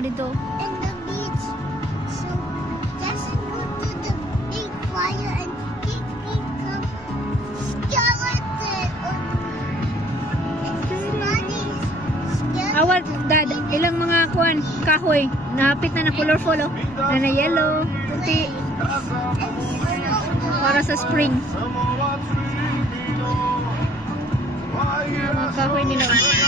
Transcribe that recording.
ka dito. In the beach. So just go to the big fire and kick some skeleton. It's funny. Awat, dad, ilang mga kuan kahoy. Napit na colorful, oh. Na yellow, puti. Para sa spring. Mga kahoy nila.